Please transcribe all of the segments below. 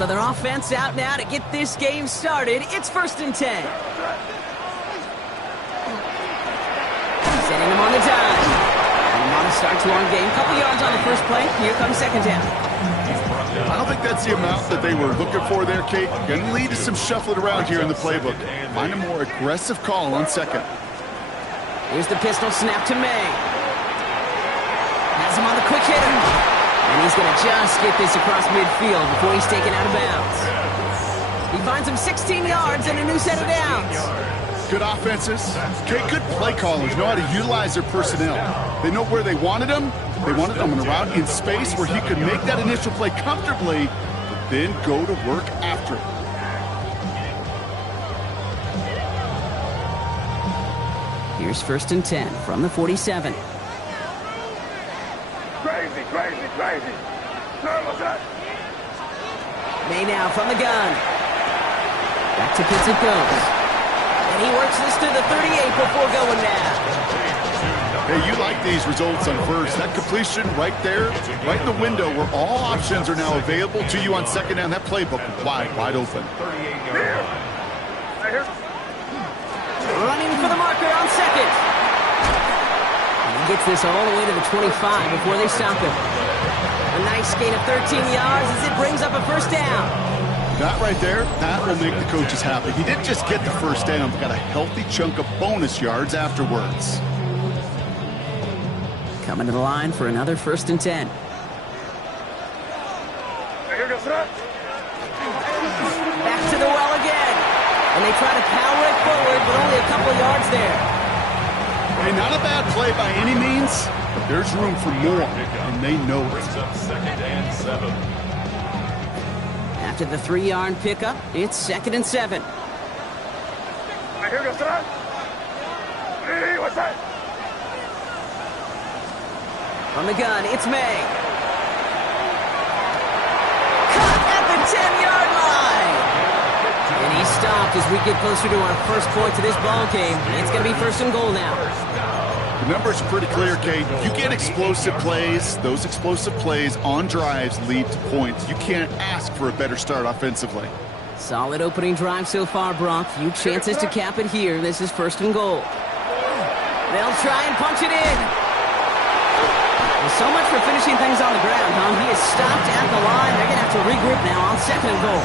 So their offense out now to get this game started. It's 1st and 10. Sending them on the dime. And on a start to our game. Couple yards on the first play. Here comes 2nd down. I don't think that's the amount that they were looking for there, Kate. Going to lead to some shuffling around here in the playbook. Find a more aggressive call on 2nd. Here's the pistol snap to May. Has him on the quick hitter. And he's going to just get this across midfield before he's taken out of bounds. He finds him 16 yards and a new set of downs. Good offenses. Okay, good play callers know how to utilize their personnel. They know where they wanted them. They wanted them on a route in space where he could make that initial play comfortably, but then go to work after it. Here's 1st and 10 from the 47. Crazy, crazy, crazy. May now from the gun. Back to Pitts it goes. And he works this to the 38 before going down. Hey, you like these results on first. That completion right there, right in the window where all options are now available to you on 2nd down. That playbook wide open. Running for the marker on 2nd. And he gets this all the way to the 25 before they stop him. A nice gain of 13 yards as it brings up a 1st down. That right there, that will make the coaches happy. He didn't just get the 1st down, but got a healthy chunk of bonus yards afterwards. Coming to the line for another 1st and 10. Back to the well again. And they try to power it forward, but only a couple yards there. Hey, not a bad play by any means, but there's room for more, and they know it. 2nd and 7. After the 3-yard pickup, it's 2nd and 7. What's that? From the gun, it's May. Cut at the 10-yard line. And he's stopped as we get closer to our first point to this ball game. It's going to be 1st and goal now. The numbers are pretty clear, Kate. You get explosive plays. Those explosive plays on drives lead to points. You can't ask for a better start offensively. Solid opening drive so far, Brock. Few chances to cap it here. This is 1st and goal. They'll try and punch it in. Well, so much for finishing things on the ground, huh? He is stopped at the line. They're going to have to regroup now on 2nd and goal.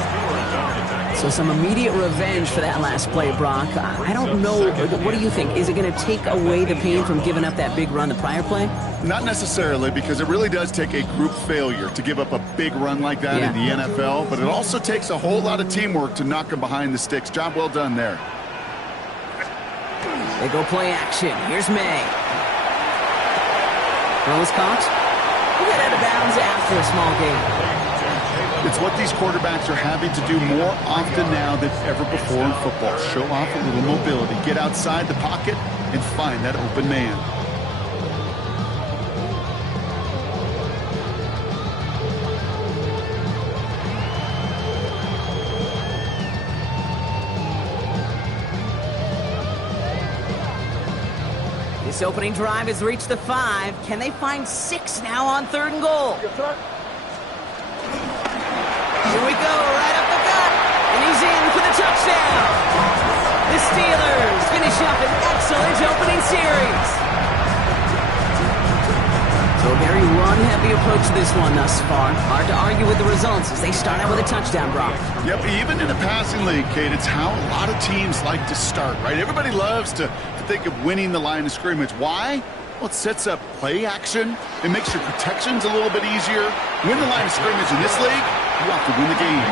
So some immediate revenge for that last play, Brock. I don't know. What do you think? Is it going to take away the pain from giving up that big run the prior play? Not necessarily, because it really does take a group failure to give up a big run like that in the NFL, but it also takes a whole lot of teamwork to knock them behind the sticks. Job well done there. They go play action. Here's May. Throw is caught. We'll get out of bounds after a small gain. It's what these quarterbacks are having to do more often now than ever before in football. Show off a little mobility. Get outside the pocket and find that open man. This opening drive has reached the 5. Can they find 6 now on 3rd and goal? Here we go, right up the gut. And he's in for the touchdown. The Steelers finish up an excellent opening series. So a very run-heavy approach to this one thus far. Hard to argue with the results as they start out with a touchdown, Brock. Yep, even in a passing league, Kate, it's how a lot of teams like to start, right? Everybody loves to think of winning the line of scrimmage. Why? Well, it sets up play action. It makes your protections a little bit easier. Win the line of scrimmage in this league, you have to win the game.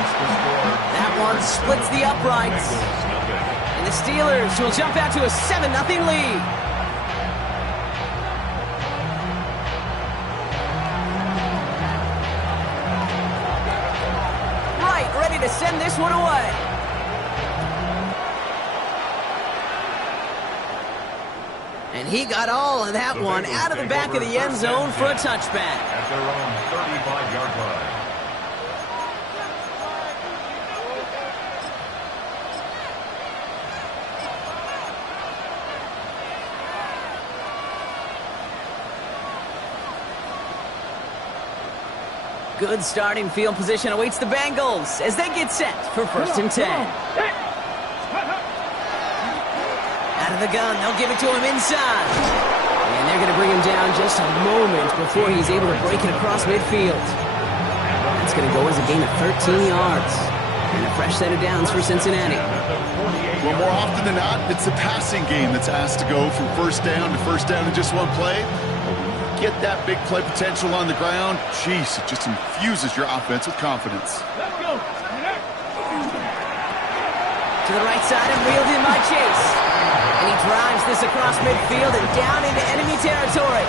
That one splits the uprights. And the Steelers will jump out to a 7-0 lead. Right, ready to send this one away. And he got all of that one out of the back of the end zone for a touchback. At their own 35-yard line. Good starting field position awaits the Bengals as they get set for 1st and 10. Out of the gun, they'll give it to him inside. And they're going to bring him down just a moment before he's able to break it across midfield. That's going to go as a gain of 13 yards. And a fresh set of downs for Cincinnati. Well, more often than not, it's the passing game that's asked to go from first down to first down in just one play. Get that big play potential on the ground, jeez, it just infuses your offense with confidence. Let's go. To the right side and wheeled in by Chase. And he drives this across midfield and down into enemy territory.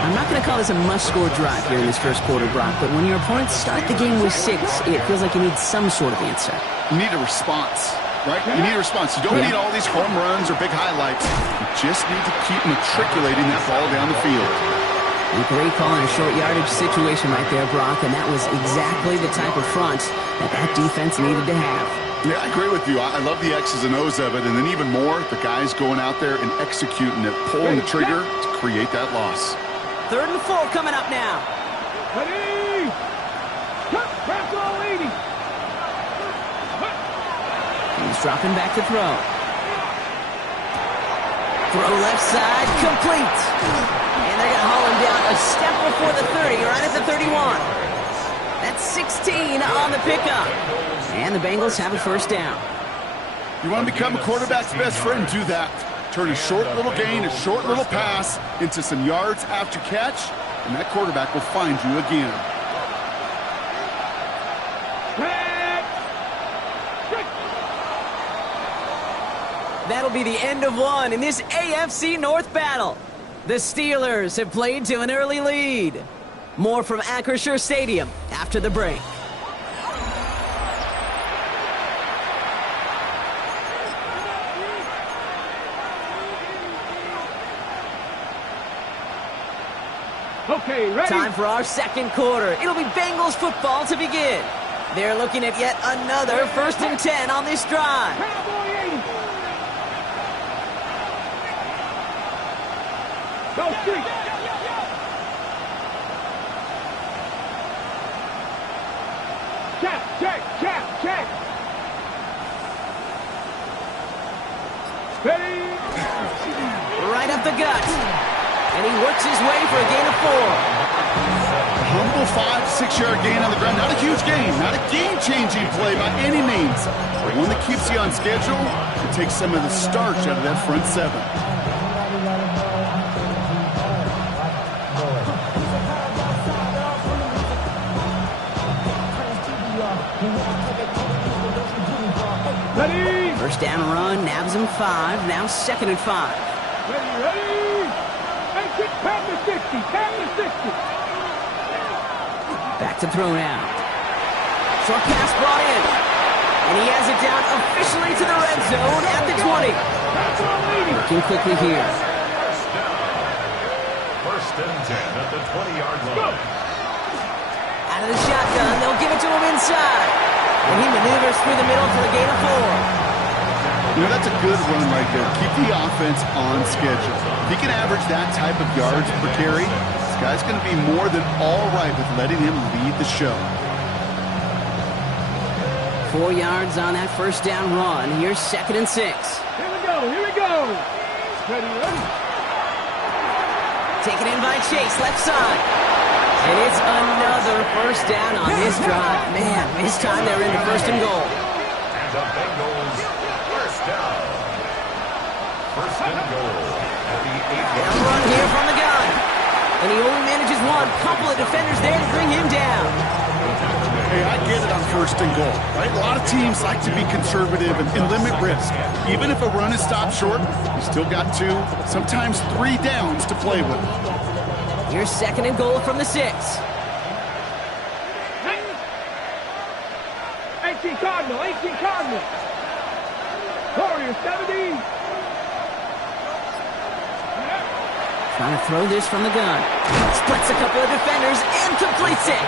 I'm not going to call this a must-score drive here in this first quarter, Brock, but when your opponents start the game with 6, it feels like you need some sort of answer. You need a response, right? You need a response. You don't need all these home runs or big highlights. You just need to keep matriculating that ball down the field. A great call in a short yardage situation right there, Brock, and that was exactly the type of front that defense needed to have. Yeah, I agree with you. I love the X's and O's of it, and then even more, the guys going out there and executing it, pulling the trigger to create that loss. 3rd and 4 coming up now. Ready! Pass all 80! He's dropping back to throw. Throw left side, complete. And they're going to haul him down a step before the 30, right at the 31. That's 16 on the pickup. And the Bengals have a 1st down. You want to become a quarterback's best friend, do that. Turn a short little gain, a short little pass into some yards after catch, and that quarterback will find you again. That'll be the end of one in this AFC North battle. The Steelers have played to an early lead. More from Acrisure Stadium after the break. Okay, ready? Time for our second quarter. It'll be Bengals football to begin. They're looking at yet another 1st and 10 on this drive. Cowboy 80! Go street! Check! Ready? Right up the gut. And he works his way for a gain of 4. Humble 5-6 yard gain on the ground. Not a huge gain, not a game-changing play by any means. But one that keeps you on schedule and takes some of the starch out of that front 7. Ready? 1st down run, nabs him 5. Now 2nd and 5. Ready? Exit, pound the 60, pound the 60. Back to throw now. Short pass brought in. And he has it down officially to the red zone at the 20. Working quickly here. 1st and 10 at the 20-yard line. Out of the shotgun, they'll give it to him inside. And he maneuvers through the middle for a gain of 4. You know, that's a good run right there. Keep the offense on schedule. If he can average that type of yards per carry, this guy's going to be more than all right with letting him lead the show. 4 yards on that 1st down run. Here's 2nd and 6. Here we go. Ready? Taken in by Chase, left side. And it's another 1st down on this drive. Man, this time they're into 1st and goal. And the Bengals 1st down. 1st and goal at the 8-yard line. Run here from the gun. And he only manages one. Couple of defenders there to bring him down. Hey, I get it on 1st and goal, right? A lot of teams like to be conservative and limit risk. Even if a run is stopped short, you still got 2, sometimes 3 downs to play with. Here's 2nd and goal from the 6. 18 Cardinal. Warrior 70. Trying to throw this from the gun. Splits a couple of defenders and completes it.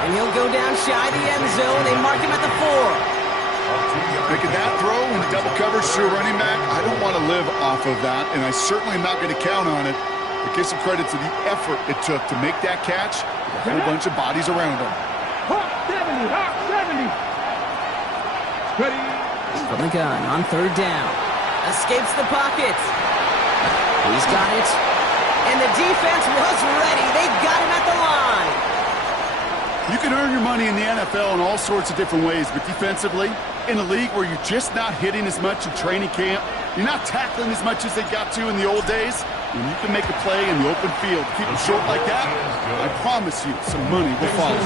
And he'll go down shy of the end zone. They mark him at the 4. Making that throw in double coverage to a running back, I don't want to live off of that, and I certainly am not going to count on it. but give some credit to the effort it took to make that catch with a whole bunch of bodies around him. Hawk 70, Hawk 70. Ready. From the gun on third down. Escapes the pocket. He's got it. And the defense was ready. They got him at the line. You can earn your money in the NFL in all sorts of different ways, but defensively, in a league where you're just not hitting as much in training camp, you're not tackling as much as they got to in the old days, when you can make a play in the open field, keep them short like that, I promise you some money will follow.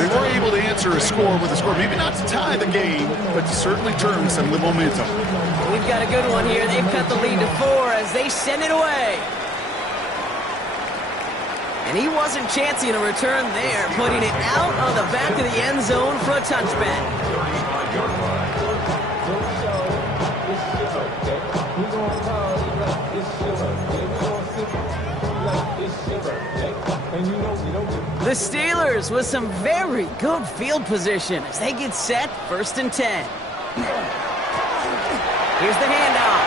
They were able to answer a score with a score, maybe not to tie the game, but to certainly turn some of the momentum. We've got a good one here. They've cut the lead to 4 as they send it away. And he wasn't chancing a return there, putting it out on the back of the end zone for a touchback. The Steelers with some very good field position as they get set, 1st and 10. Here's the handoff.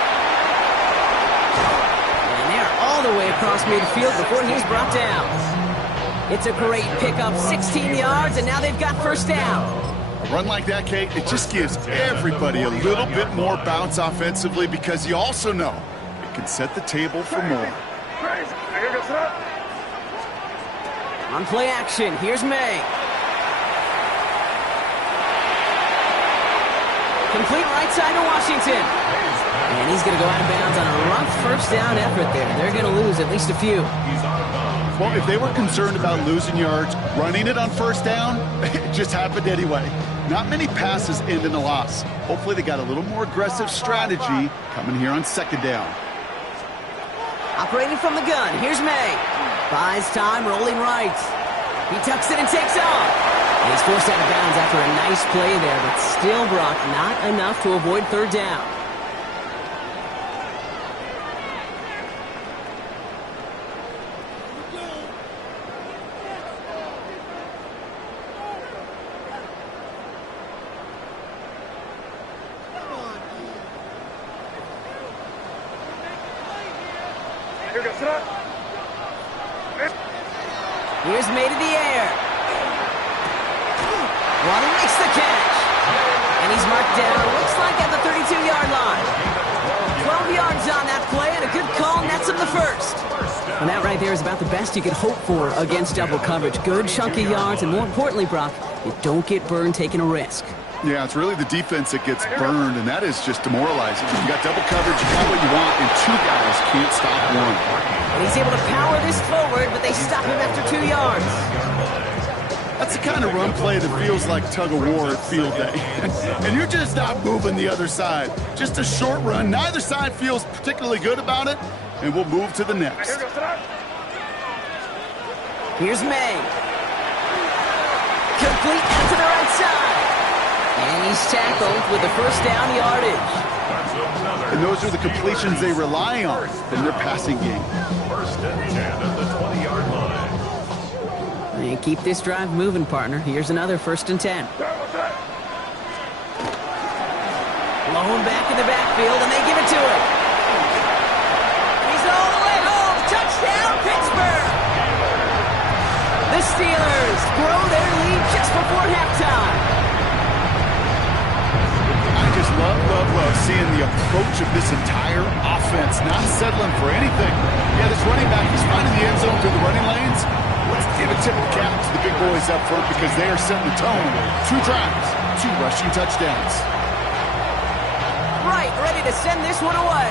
And they're all the way across midfield before he's brought down. It's a great pickup, 16 yards, and now they've got 1st down. A run like that, Kate, it just gives everybody a little bit more bounce offensively because you also know it can set the table for more. On play action, here's May. Complete right side to Washington. And he's going to go out of bounds on a rough 1st down effort there. They're going to lose at least a few. Well, if they were concerned about losing yards, running it on 1st down, it just happened anyway. Not many passes end in a loss. Hopefully they got a little more aggressive strategy coming here on 2nd down. Operating from the gun, here's May. Buys time, rolling right. He tucks it and takes off. And he's forced out of bounds after a nice play there, but still, Brock, not enough to avoid 3rd down. Here's May to the air. Water makes the catch. And he's marked down, looks like at the 32-yard line. 12 yards on that play, and a good call nets him the 1st. And that right there is about the best you could hope for against double coverage. Good chunky yards, and more importantly, Brock, you don't get burned taking a risk. Yeah, it's really the defense that gets burned, and that is just demoralizing. You got double coverage, you got what you want, and 2 guys can't stop one. And he's able to power this forward, but they stop him after 2 yards. That's the kind of run play that feels like tug-of-war at field day. And you're just not moving the other side. Just a short run. Neither side feels particularly good about it, and we'll move to the next. Here's May. Complete out to the right side. And he's tackled with the 1st down yardage. And those are the completions they rely on from their passing game. 1st and 10 at the 20-yard line. And keep this drive moving, partner. Here's another 1st and 10. Blown back in the backfield, and they give it to him. He's all the way home. Touchdown, Pittsburgh! The Steelers grow their lead just before halftime. I just love seeing the approach of this entire offense, not settling for anything. Yeah, this running back is finding the end zone through the running lanes. Let's give a tip of the cap to the big boys up front because they are setting the tone. 2 drives, 2 rushing touchdowns. Right, ready to send this one away.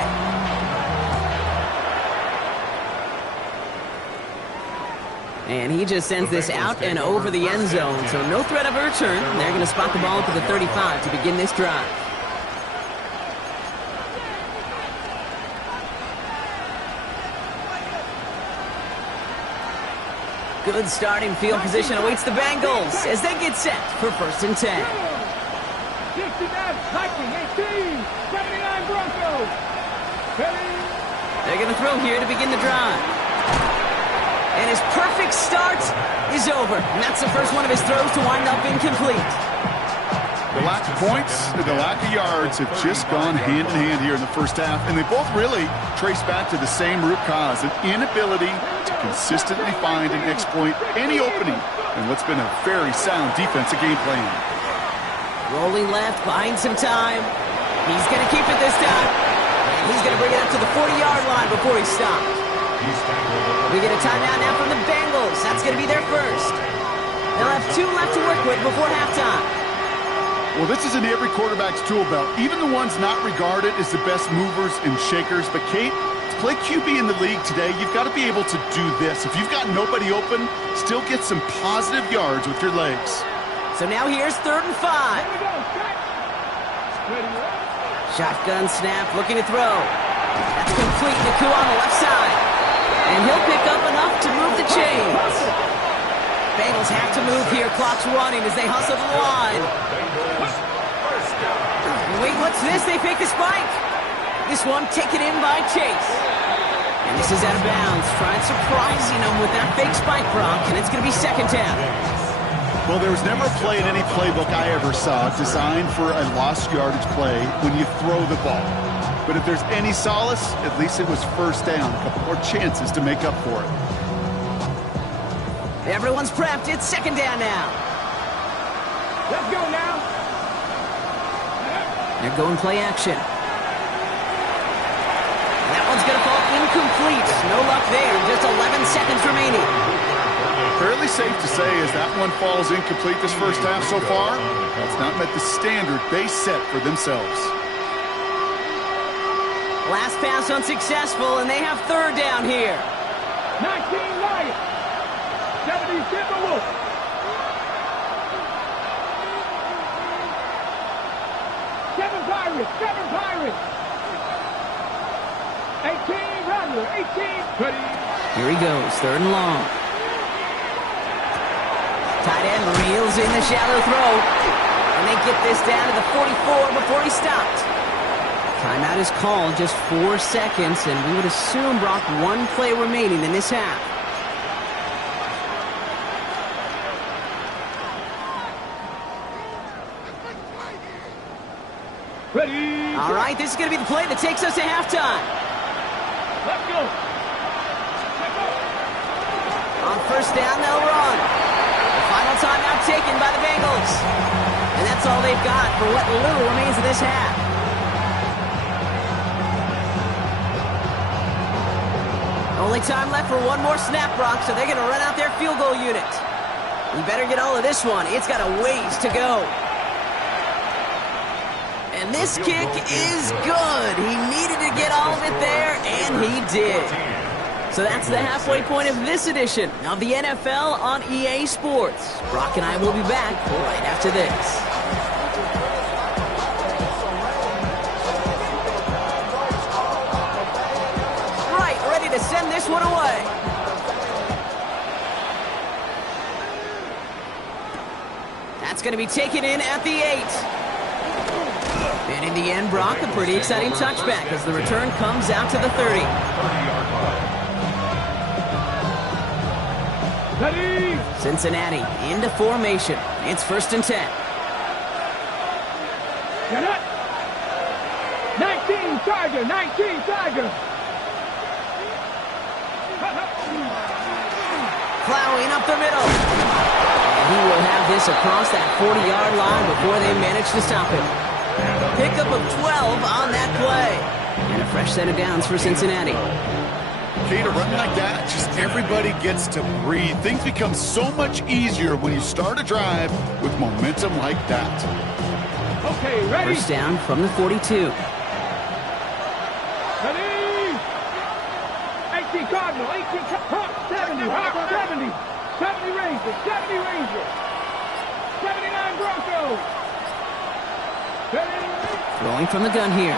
And he just sends this out and over the end zone, so no threat of a return. They're going to spot the ball up at the 35 to begin this drive. Good starting field position awaits the Bengals as they get set for 1st and 10. 69 Vikings, 18, 79 Broncos. They're going to throw here to begin the drive. And his perfect start is over. And that's the first one of his throws to wind up incomplete. The lack of points and the lack of yards have just gone hand in hand here in the first half, and they both really trace back to the same root cause, an inability to consistently find and exploit any opening in what's been a very sound defensive game plan. Rolling left, buying some time. He's going to keep it this time. And he's going to bring it up to the 40-yard line before he stopped. We get a timeout now from the Bengals. That's going to be their first. They'll have 2 left to work with before halftime. Well, this is in every quarterback's tool belt, even the ones not regarded as the best movers and shakers. But, Kate, to play QB in the league today, you've got to be able to do this. If you've got nobody open, still get some positive yards with your legs. So now here's 3rd and 5. Shotgun snap, looking to throw. That's complete. Naku on the left side. And he'll pick up enough to move the chains. Bengals have to move here. Clock's running as they hustle the line. Wait, what's this? They fake the spike. This one taken in by Chase. And this is out of bounds. Trying surprising them with that fake spike, Brock. And it's going to be 2nd down. Well, there was never a play in any playbook I ever saw designed for a lost yardage play when you throw the ball. But if there's any solace, at least it was 1st down. A couple more chances to make up for it. Everyone's prepped. It's 2nd down now. Let's go now. They're going play action. That one's going to fall incomplete. No luck there. Just 11 seconds remaining. Fairly safe to say as that one falls incomplete this first half so far, that's not met the standard they set for themselves. Last pass unsuccessful, and they have 3rd down here. 19 Lions. 70 Timberwolves. 7 Pirates. 7 Pirates. 18 Rattler. 18. Ready. Here he goes. 3rd and long. Tight end reels in the shallow throw. And they get this down to the 44 before he stopped. Timeout is called, just 4 seconds, and we would assume, Brock, 1 play remaining in this half. Ready. All right, this is going to be the play that takes us to halftime. Let's go. On 1st down, they'll run. The final timeout taken by the Bengals. And that's all they've got for what little remains of this half. Only time left for 1 more snap, Brock, so they're going to run out their field goal unit. We better get all of this one. It's got a ways to go. And this kick is good. He needed to get all of it there, and he did. So that's the halfway point of this edition of the NFL on EA Sports. Brock and I will be back right after this. Right, ready to send this one away. That's going to be taken in at the 8. And in the end, Brock, a pretty exciting touchback as the return comes out to the 30. 30-yard line. Ready. Cincinnati into formation. It's 1st and 10. Get up. 19 Tiger. 19 Tiger. Plowing up the middle. And he will have this across that 40-yard line before they manage to stop him. Pickup of 12 on that play. And a fresh set of downs for Cincinnati. Kate, a run like that, just everybody gets to breathe. Things become so much easier when you start a drive with momentum like that. Okay, ready. 1st down from the 42. Ready. 18 Cardinal. 18 Hawk 70. Hawk 70. 70 Rangers. 70 Rangers. 79 Broncos. Throwing from the gun here.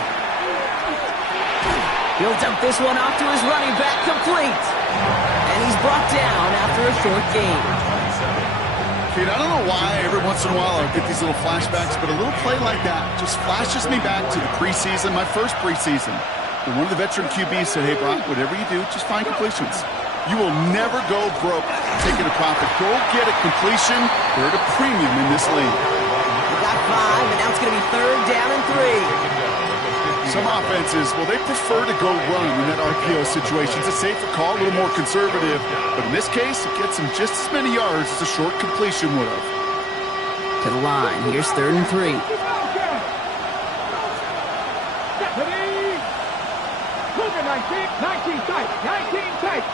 He'll dump this one off to his running back, complete. And he's brought down after a short gain. Kate, I don't know why every once in a while I get these little flashbacks, but a little play like that just flashes me back to the preseason, my first preseason. And one of the veteran QBs said, hey, Brock, whatever you do, just find completions. You will never go broke taking a profit. Go get a completion. They're at a premium in this league. We got and now it's going to be 3rd down and 3. Some offenses, well, they prefer to go run in that RPO situation. It's a safer call, a little more conservative. But in this case, it gets them just as many yards as a short completion would have. To the line. Here's 3rd and 3. Look at 19 tight. 19 tight.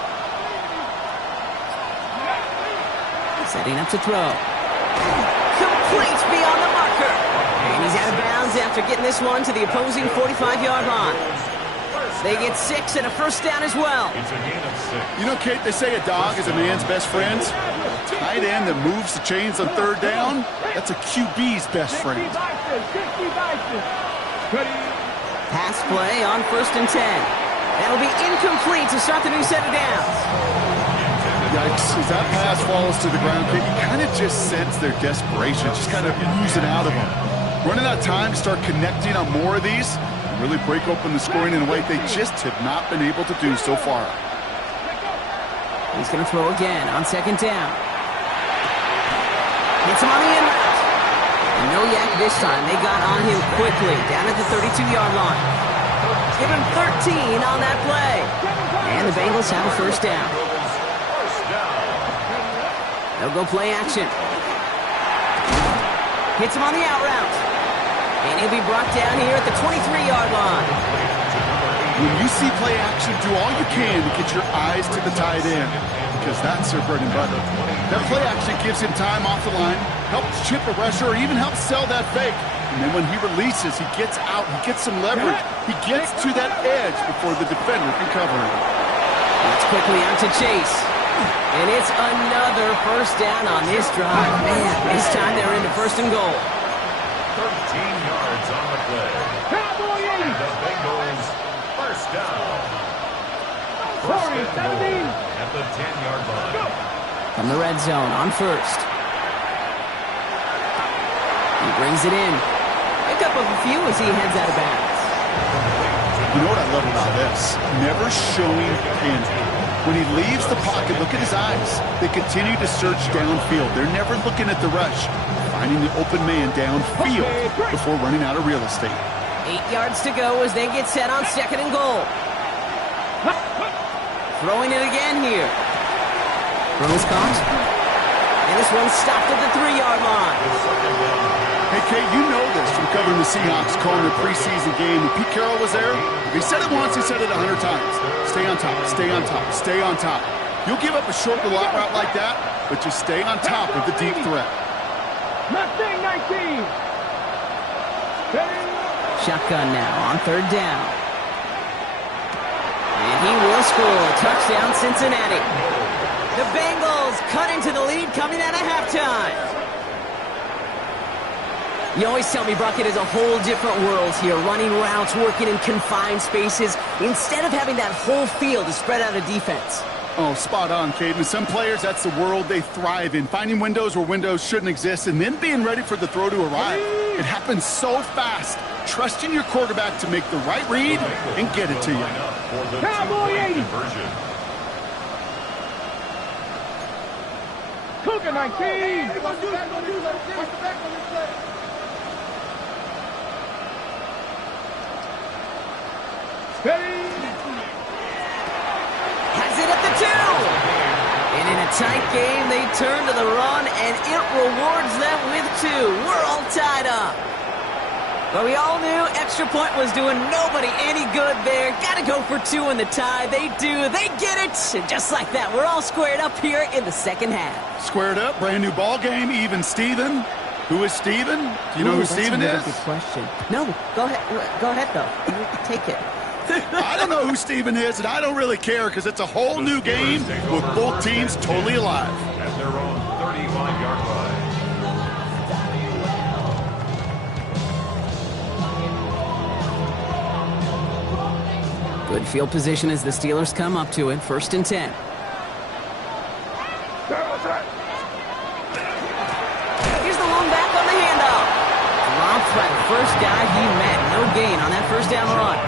Setting up to throw. Complete beyond the marker. And he's out of bounds after getting this one to the opposing 45-yard line. They get 6 and a 1st down as well. It's a gain of 6. You know, Kate, they say a dog is a man's best friend. A tight end that moves the chains on 3rd down, that's a QB's best friend. Pass play on 1st and 10. That'll be incomplete to start the new set of downs. Yikes, as that pass falls to the ground, Kate, you kind of just sense their desperation, just kind of oozing out of them. Running out of time to start connecting on more of these, and really break open the scoring in a way they just have not been able to do so far. He's going to throw again on 2nd down. Hits him on the in route. And no yak this time. They got on him quickly, down at the 32-yard line. Give him 13 on that play. And the Bengals have a 1st down. They'll go play action. Hits him on the out route. And he'll be brought down here at the 23-yard line. When you see play action, do all you can to get your eyes to the tight end, because that's their bread and butter. That play action gives him time off the line, helps chip a rusher, or even helps sell that fake. And then when he releases, he gets out, he gets some leverage. He gets to that edge before the defender can cover him. It's quickly out to Chase. And it's another 1st down on this drive. Man, this time they're into 1st and goal. 13 yards on the play. And the Bengals 1st down. 1st and goal at the 10-yard line. From the red zone on 1st. He brings it in. Pick up a few as he heads out of bounds. You know what I love about this? Never showing panic. When he leaves the pocket, look at his eyes. They continue to search downfield. They're never looking at the rush, finding the open man downfield before running out of real estate. 8 yards to go as they get set on 2nd and goal. Throwing it again here. Throws caught. And this one's stopped at the 3-yard line. Hey, Kate, you know this from covering the Seahawks, calling their preseason game. When Pete Carroll was there, if he said it once, he said it 100 times. Stay on top, stay on top, stay on top. You'll give up a short little out route like that, but just stay on top of the deep threat. Mustang 19. Shotgun now on 3rd down. And he will score. Touchdown, Cincinnati. The Bengals cut into the lead coming out of halftime. You always tell me, Brock, it is a whole different world here. Running routes, working in confined spaces, instead of having that whole field to spread out a defense. Oh, spot on, Caden. Some players, that's the world they thrive in. Finding windows where windows shouldn't exist and then being ready for the throw to arrive. It happens so fast. Trusting your quarterback to make the right read and get it to you. Cowboy 80. Cougar 19. Has it at the 2. And in a tight game, they turn to the run, and it rewards them with 2. We're all tied up. But we all knew extra point was doing nobody any good there. Got to go for 2 in the tie. They do. They get it. And just like that, we're all squared up here in the 2nd half. Squared up, brand new ball game, even Steven. Who is Steven? Do you know who Steven is? That's a good question. No, go ahead. Go ahead, though. You take it. I don't know who Steven is, and I don't really care because it's a whole new game with both teams totally alive. At their own 35-yard line. Good field position as the Steelers come up to it. 1st and 10. Here's the long back on the handoff. Dropped by the first guy he met. No gain on that 1st down run.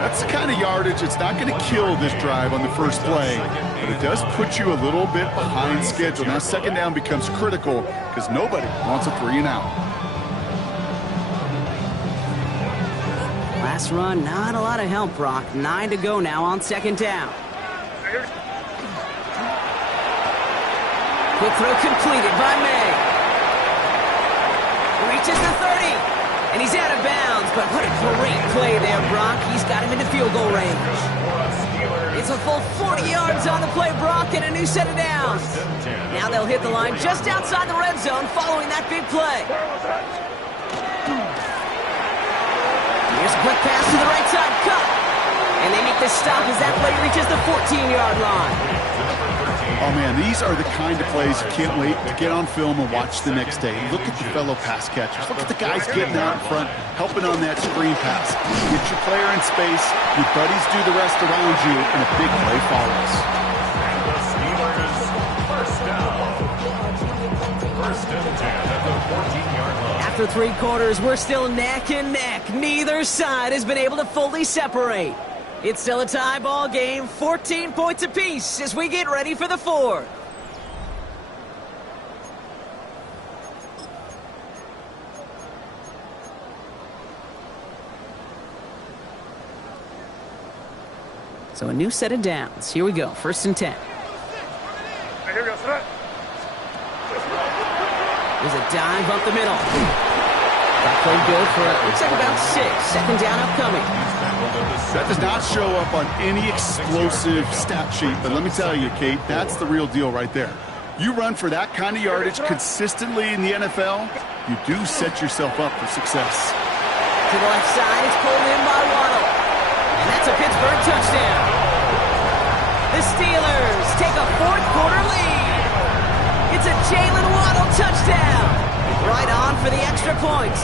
That's the kind of yardage it's not going to kill this drive on the first play, but it does put you a little bit behind schedule. Now 2nd down becomes critical because nobody wants a 3 and out. pass run, not a lot of help, Brock. 9 to go now on second down. Quick throw completed by May. Reaches the 30, and he's out of bounds, but what a great play there, Brock. He's got him into field goal range. It's a full 40 yards on the play, Brock, and a new set of downs. Now they'll hit the line just outside the red zone following that big play. Here's a quick pass to the right side, cut. And they make this stop as that play reaches the 14-yard line. Oh, man, these are the kind of plays you can't wait to get on film and watch the next day. Look at the fellow pass catchers. Look at the guys getting out in front, helping on that screen pass. Get your player in space, your buddies do the rest around you, and a big play follows. And the Steelers first down. First and 10 at the 14-yard line. After 3 quarters, we're still neck and neck. Neither side has been able to fully separate. It's still a tie ball game, 14 points apiece as we get ready for the 4th. So a new set of downs. Here we go, first and 10. Here we go, set. There's a dive up the middle. That played good for, looks like about 6. Second down upcoming. That does not show up on any explosive stat sheet, but let me tell you, Kate, that's the real deal right there. You run for that kind of yardage consistently in the NFL, you do set yourself up for success. To the left side, it's pulled in by Waddle. And that's a Pittsburgh touchdown. The Steelers take a 4th quarter lead. It's a Jalen Waddle touchdown. Right on for the extra point.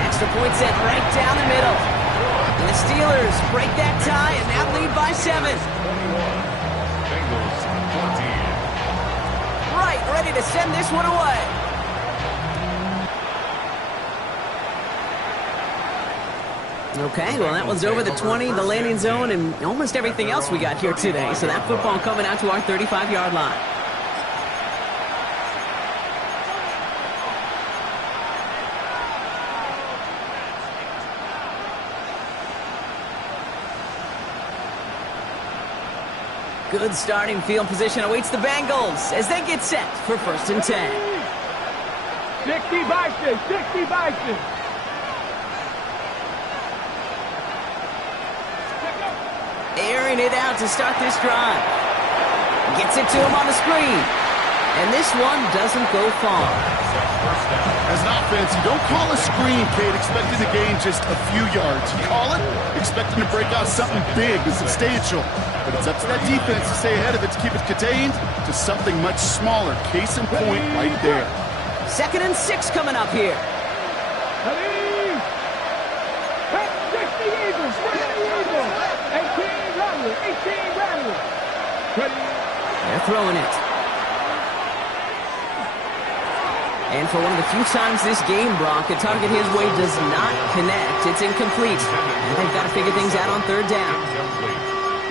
Extra point set right down the middle. And the Steelers break that tie and now lead by 7. Bengals 14. Right, ready to send this one away. Okay, well, that one's over the 20, the landing zone, and almost everything else we got here today. So that football coming out to our 35-yard line. Good starting field position awaits the Bengals as they get set for first and 10. 60 Bison, 60 Bison. Airing it out to start this drive. Gets it to him on the screen. And this one doesn't go far. As an offense, you don't call a screen, Kate, expecting to gain just a few yards. You call it expecting to break out something big and substantial. But it's up to that defense to stay ahead of it, to keep it contained to something much smaller. Case in point right there. 2nd and 6 coming up here. Ready? 60 Eagles, 60 Eagles. 18 Rattler, 18 Rattler. Ready? They're throwing it. And for one of the few times this game, Brock, a target his way does not connect. It's incomplete. And they've got to figure things out on 3rd down.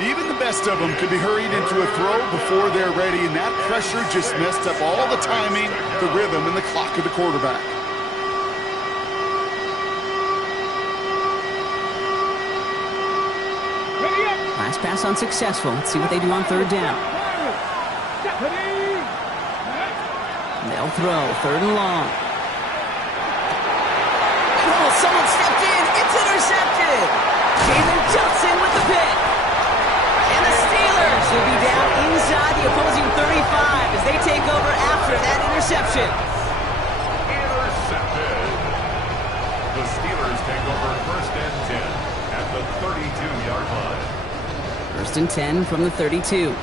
Even the best of them could be hurried into a throw before they're ready, and that pressure just messed up all the timing, the rhythm, and the clock of the quarterback. Last pass unsuccessful. Let's see what they do on 3rd down. They'll throw 3rd and long. Oh, someone stepped in. It's intercepted. Jalen Johnson with the pick. And the Steelers will be down inside the opposing 35 as they take over after that interception. Intercepted. The Steelers take over first and 10 at the 32-yard line. First and 10 from the 32.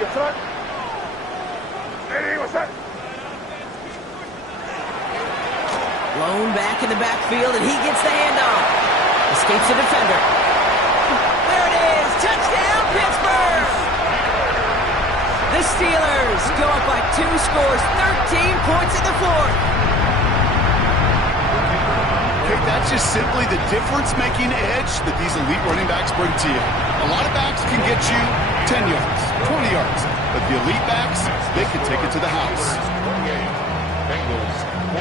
Yes, sir. Hey, what's that? Blown back in the backfield, and he gets the handoff. Escapes the defender. There it is. Touchdown, Pittsburgh! The Steelers go up by 2 scores, 13 points in the 4th. Okay, that's just simply the difference-making edge that these elite running backs bring to you. A lot of backs can get you 10 yards, 20 yards, but the elite backs, they can take it to the house. 28. Bengals 14.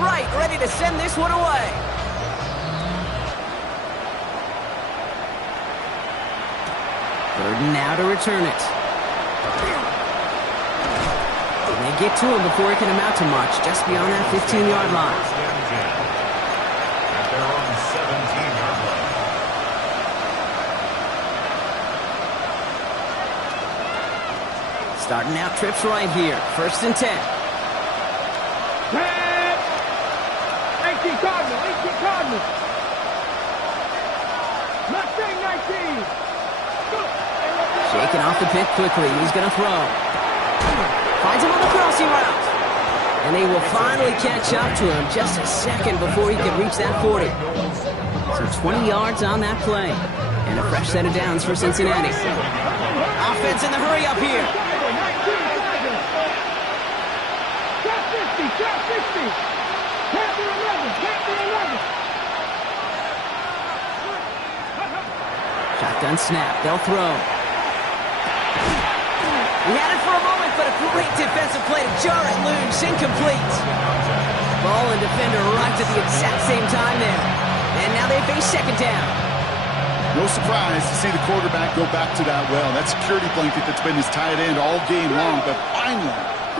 Right, ready to send this one away. Third and now to return it. They get to him before he can amount to much, just beyond that 15-yard line. First and 10. At their own 17-yard line. Starting out trips right here. First and 10. 18 Cardinals, 18 Cardinals. Mustang 19. Shaking off the pick quickly. He's going to throw. Finds him on the crossing route. And they will finally catch up to him just a second before he can reach that 40. So 20 yards on that play. And a fresh set of downs for Cincinnati. Offense in the hurry up here. Trap 50, trap 50. Panther 11, Panther 11. Shotgun snap. They'll throw. He had it for a moment, but a great defensive play to jar it loose. Incomplete. Ball and defender right at the exact same time there. And now they face second down. No surprise to see the quarterback go back to that well. That security blanket that's been his tight end all game long. But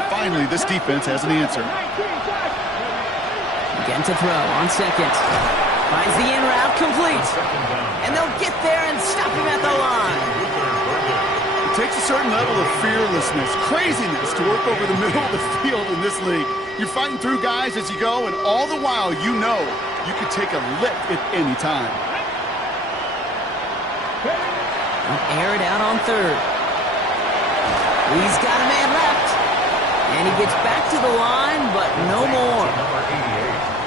finally, this defense has an answer. Again to throw on second. Finds the in route complete. And they'll get there and stop him at the line. It takes a certain level of fearlessness, craziness to work over the middle of the field in this league. You're fighting through guys as you go, and all the while you know you could take a lick at any time. They'll air it out on third. He's got a man left. And he gets back to the line, but no more.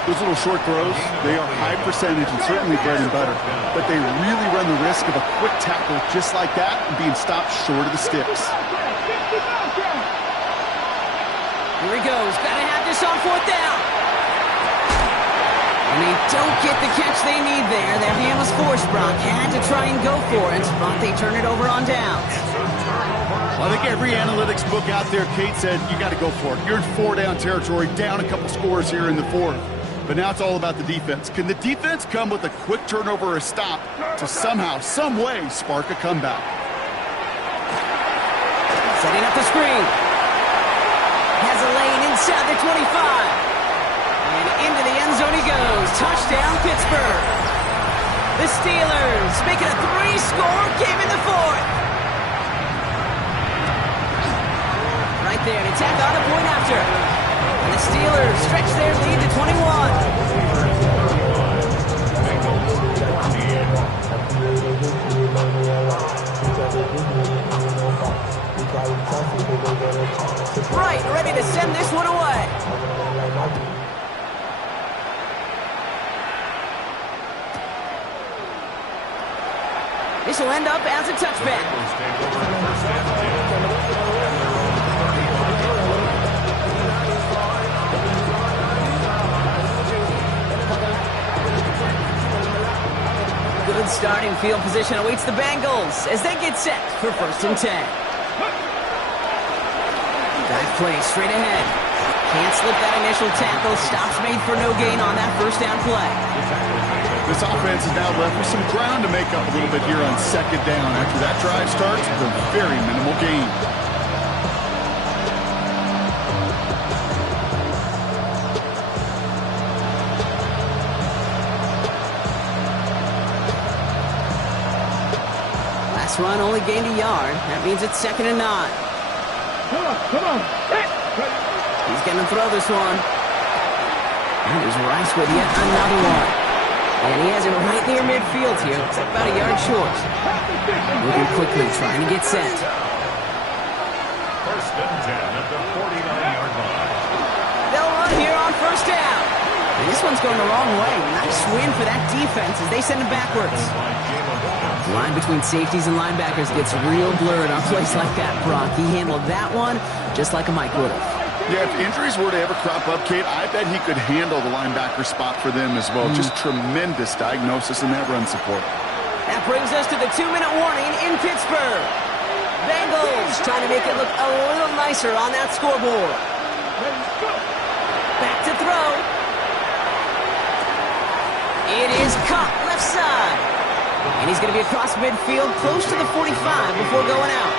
Those little short throws, they are high percentage and certainly bread and butter. But they really run the risk of a quick tackle just like that and being stopped short of the sticks. Here he goes. Got to have this on fourth down. And they don't get the catch they need there. Their hand was forced, Brock. Had to try and go for it, but they turn it over on downs. Well, I think every analytics book out there, Kate, said you got to go for it. You're in four-down territory, down a couple scores here in the fourth. But now it's all about the defense. Can the defense come with a quick turnover or a stop to somehow, some way, spark a comeback? Setting up the screen. Has a lane inside the 25. And into the end zone he goes. Touchdown, Pittsburgh. The Steelers making a 3-score game in the fourth. Right there to tack on a point after. And the Steelers stretch their lead to 21. Right, ready to send this one away. This will end up as a touchback. Good starting field position awaits the Bengals as they get set for first and 10. Dive play straight ahead. Can't slip that initial tackle. Stops made for no gain on that first down play. This offense is now left with some ground to make up a little bit here on second down. After that drive starts with a very minimal gain. Last run only gained a yard. That means it's 2nd and 9. Come on. He's going to throw this one. And he's Rice with yet another one. And he has it right near midfield here. It's about a yard short. Moving quickly, trying to get set. First and 10 at the 49-yard line. They'll run here on first down. And this one's going the wrong way. Nice win for that defense as they send it backwards. The line between safeties and linebackers gets real blurred on plays like that, Brock. He handled that one just like a Mike would have. Yeah, if injuries were to ever crop up, Kate, I bet he could handle the linebacker spot for them as well. Just tremendous diagnosis in that run support. That brings us to the 2-minute warning in Pittsburgh. Bengals trying to make it look a little nicer on that scoreboard. Back to throw. It is caught left side. And he's going to be across midfield close to the 45 before going out.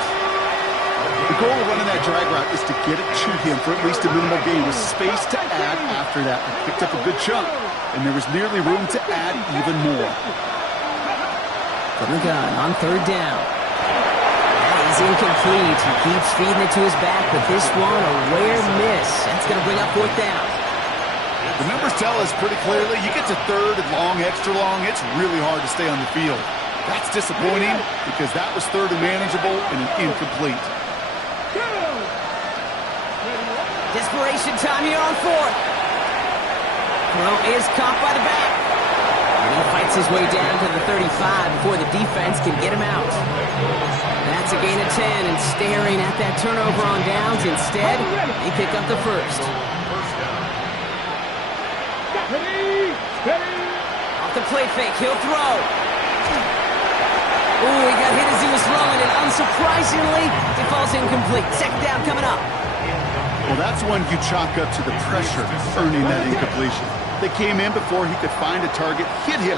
The goal of running that drag route is to get it to him for at least a minimal gain with space to add after that. He picked up a good chunk, and there was nearly room to add even more. From the gun on 3rd down. That is incomplete. He keeps feeding it to his back, but this one a rare miss. That's going to bring up 4th down. The numbers tell us pretty clearly, you get to 3rd and long, extra long, it's really hard to stay on the field. That's disappointing because that was 3rd and manageable and an incomplete. Desperation time here on 4th. Throw is caught by the back. And he fights his way down to the 35 before the defense can get him out. That's a gain of 10 and staring at that turnover on downs. Instead, they pick up the 1st. Off the play fake, he'll throw. Ooh, he got hit as he was throwing, and unsurprisingly, it falls incomplete. 2nd down coming up. Well, that's one you chalk up to the pressure earning that incompletion. They came in before he could find a target, hit him,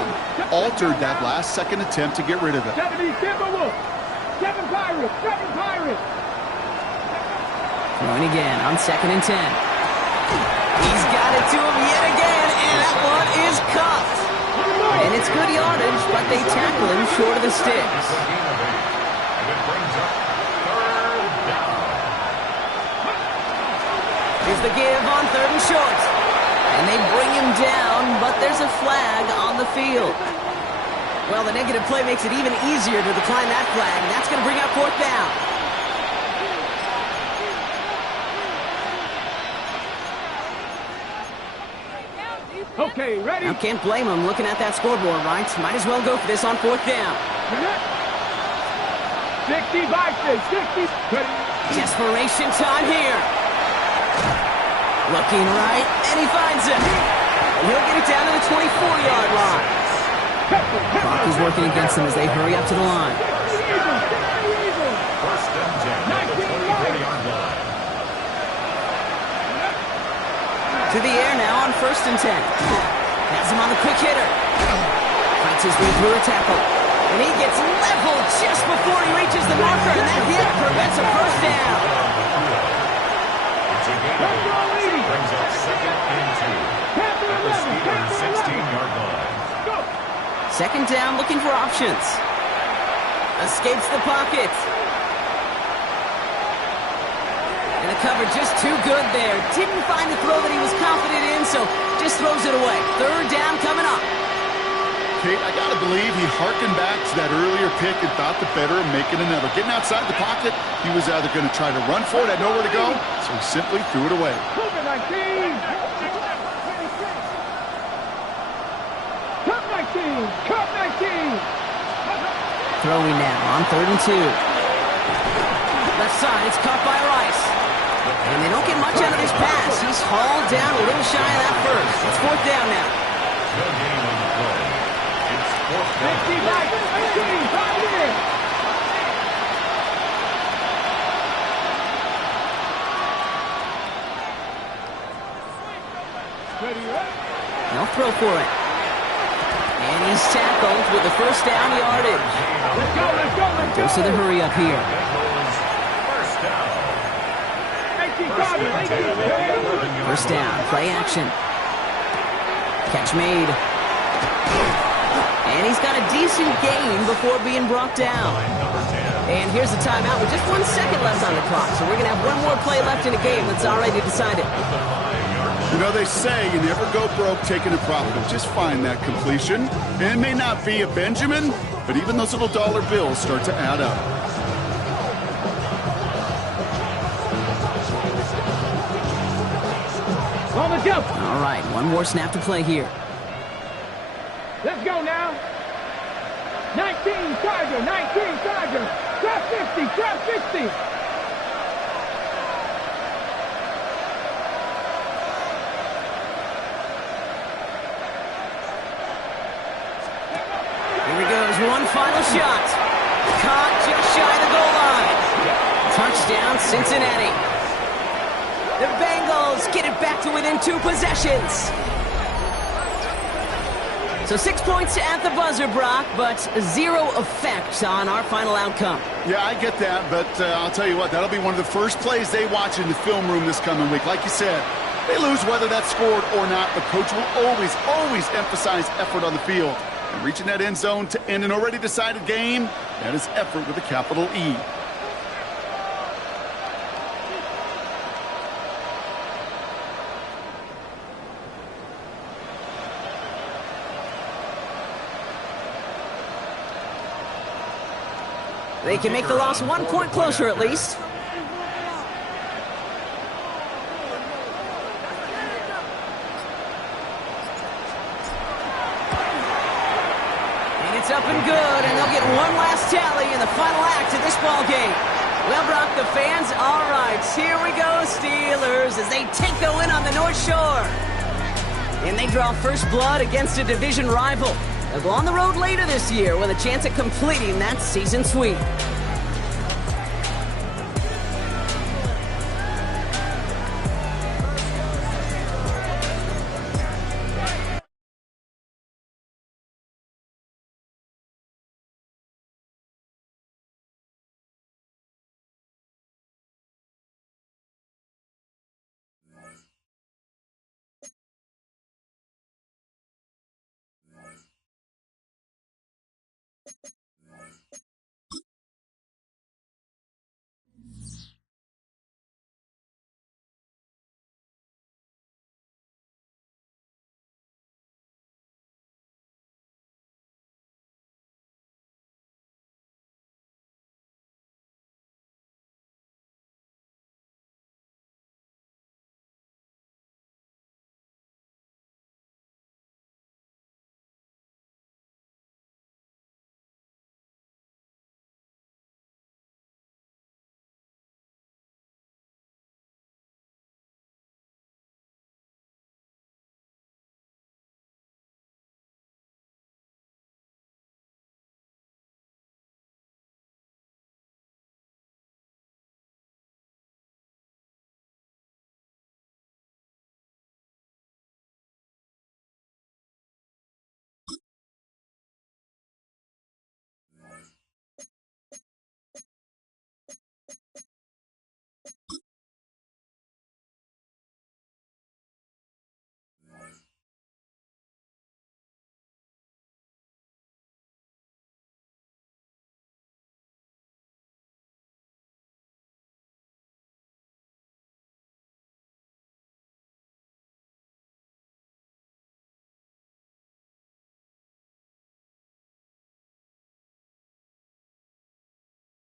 altered that last second attempt to get rid of it. 7 Pirates. Throwing again on 2nd and 10. He's got it to him yet again, and that one is caught. And it's good yardage, but they tackle him short of the sticks. Here's the give on 3rd and short. And they bring him down, but there's a flag on the field. Well, the negative play makes it even easier to decline that flag, and that's going to bring up 4th down. Okay, ready? Now, can't blame him looking at that scoreboard, right? Might as well go for this on 4th down. 60 boxes, 60. Desperation time here. Looking right, and he finds it. He'll get it down to the 24-yard line. Clock is working against them as they hurry up to the line. 1st and 10 at the 24-yard line. To the air now on 1st and 10. Has him on the quick hitter. Fights his way through a tackle. And he gets leveled just before he reaches the marker, and that hit prevents a 1st down. It's a gain of 8. Brings up 2nd and 2 at the Steelers' 16-yard line. 2nd down, looking for options. Escapes the pocket. And the cover just too good there. Didn't find the throw that he was confident in, so just throws it away. 3rd down coming up. Kate, I got to believe he harkened back to that earlier pick and thought the better of making another. Getting outside the pocket, he was either going to try to run for it, had nowhere to go, so he simply threw it away. Cup 19. Throwing now on 3rd and 2. Left side, it's caught by Rice. And they don't get much out of this pass. He's hauled down a little shy of that 1st. It's 4th down now. No gain on the play. It's 4th down. No throw for it. And he's tackled with the 1st down yardage. Let's go. Goes to the hurry up here. Bengals, 1st down. 1st down, play action. Catch made. And he's got a decent gain before being brought down. And here's the timeout with just 1 second left on the clock. So we're going to have one more play left in the game that's already decided. You know, they say you never go broke taking a profit. Just find that completion. And it may not be a Benjamin, but even those little dollar bills start to add up. All right, one more snap to play here. Let's go now. 19 Charger. Trap 50. one final shot. Caught just shy of the goal line. Touchdown, Cincinnati. The Bengals get it back to within 2 possessions. So 6 points at the buzzer, Brock, but 0 effect on our final outcome. Yeah, I get that, but I'll tell you what, that'll be one of the first plays they watch in the film room this coming week. Like you said, they lose whether that's scored or not, but coach will always emphasize effort on the field. And reaching that end zone to end an already decided game, that is effort with a capital E. They can make the loss 1 point closer at least. And it's up and good, and they'll get one last tally in the final act of this ball game. Well, Brock, the fans, all right, here we go, Steelers, as they take the win on the North Shore. And they draw first blood against a division rival. They'll go on the road later this year with a chance at completing that season sweep.